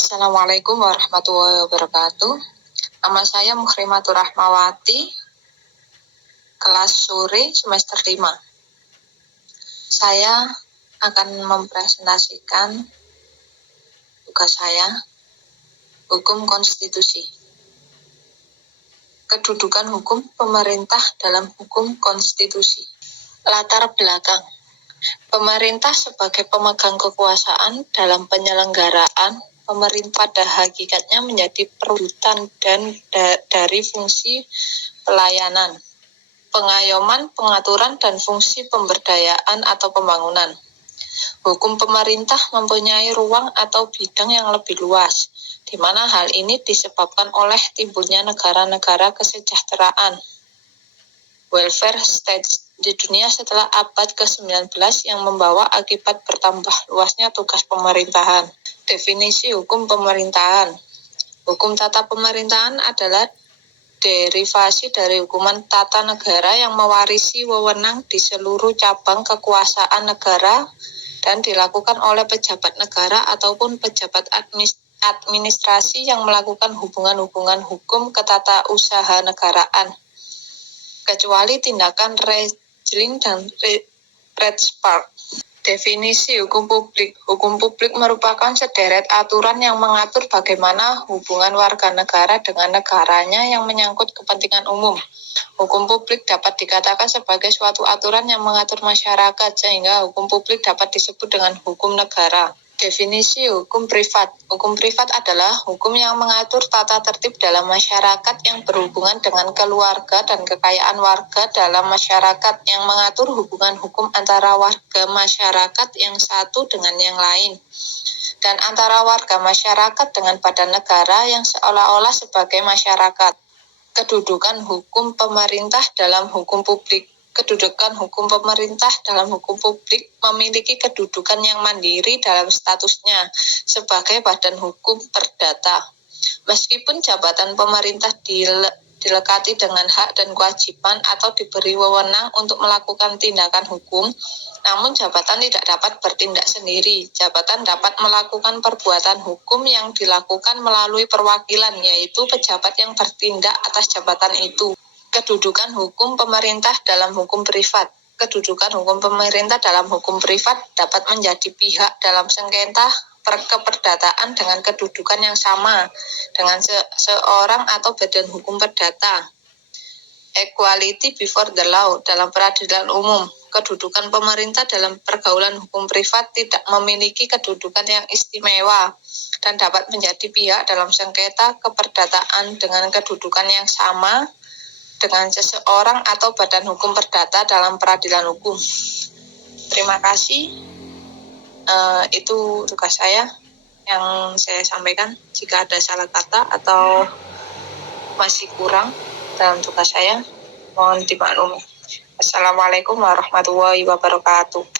Assalamualaikum warahmatullahi wabarakatuh. Nama saya Muhrimatur Rahmawati, kelas sore semester 5. Saya akan mempresentasikan tugas saya, hukum konstitusi. Kedudukan hukum pemerintah dalam hukum konstitusi. Latar belakang. Pemerintah sebagai pemegang kekuasaan dalam penyelenggaraan pemerintah pada hakikatnya menjadi perwujudan dan dari fungsi pelayanan, pengayoman, pengaturan, dan fungsi pemberdayaan atau pembangunan. Hukum pemerintah mempunyai ruang atau bidang yang lebih luas, di mana hal ini disebabkan oleh timbulnya negara-negara kesejahteraan, welfare states di dunia setelah abad ke-19 yang membawa akibat bertambah luasnya tugas pemerintahan. Definisi hukum pemerintahan. Hukum tata pemerintahan adalah derivasi dari hukuman tata negara yang mewarisi wewenang di seluruh cabang kekuasaan negara dan dilakukan oleh pejabat negara ataupun pejabat administrasi yang melakukan hubungan-hubungan hukum ke tata usaha negaraan, kecuali tindakan regeling dan Redspark. Definisi hukum publik. Hukum publik merupakan sederet aturan yang mengatur bagaimana hubungan warga negara dengan negaranya yang menyangkut kepentingan umum. Hukum publik dapat dikatakan sebagai suatu aturan yang mengatur masyarakat, sehingga hukum publik dapat disebut dengan hukum negara. Definisi hukum privat. Hukum privat adalah hukum yang mengatur tata tertib dalam masyarakat yang berhubungan dengan keluarga dan kekayaan warga dalam masyarakat, yang mengatur hubungan hukum antara warga masyarakat yang satu dengan yang lain, dan antara warga masyarakat dengan badan negara yang seolah-olah sebagai masyarakat. Kedudukan hukum pemerintah dalam hukum publik. Kedudukan hukum pemerintah dalam hukum publik memiliki kedudukan yang mandiri dalam statusnya sebagai badan hukum perdata. Meskipun jabatan pemerintah dilekati dengan hak dan kewajiban atau diberi wewenang untuk melakukan tindakan hukum, namun jabatan tidak dapat bertindak sendiri. Jabatan dapat melakukan perbuatan hukum yang dilakukan melalui perwakilan, yaitu pejabat yang bertindak atas jabatan itu. Kedudukan hukum pemerintah dalam hukum privat. Kedudukan hukum pemerintah dalam hukum privat dapat menjadi pihak dalam sengketa keperdataan dengan kedudukan yang sama dengan seorang atau badan hukum perdata. Equality before the law dalam peradilan umum. Kedudukan pemerintah dalam pergaulan hukum privat tidak memiliki kedudukan yang istimewa dan dapat menjadi pihak dalam sengketa keperdataan dengan kedudukan yang sama dengan seseorang atau badan hukum perdata dalam peradilan hukum. Terima kasih. Itu tugas saya yang saya sampaikan. Jika ada salah kata atau masih kurang dalam tugas saya, mohon dimaklumi. Assalamualaikum warahmatullahi wabarakatuh.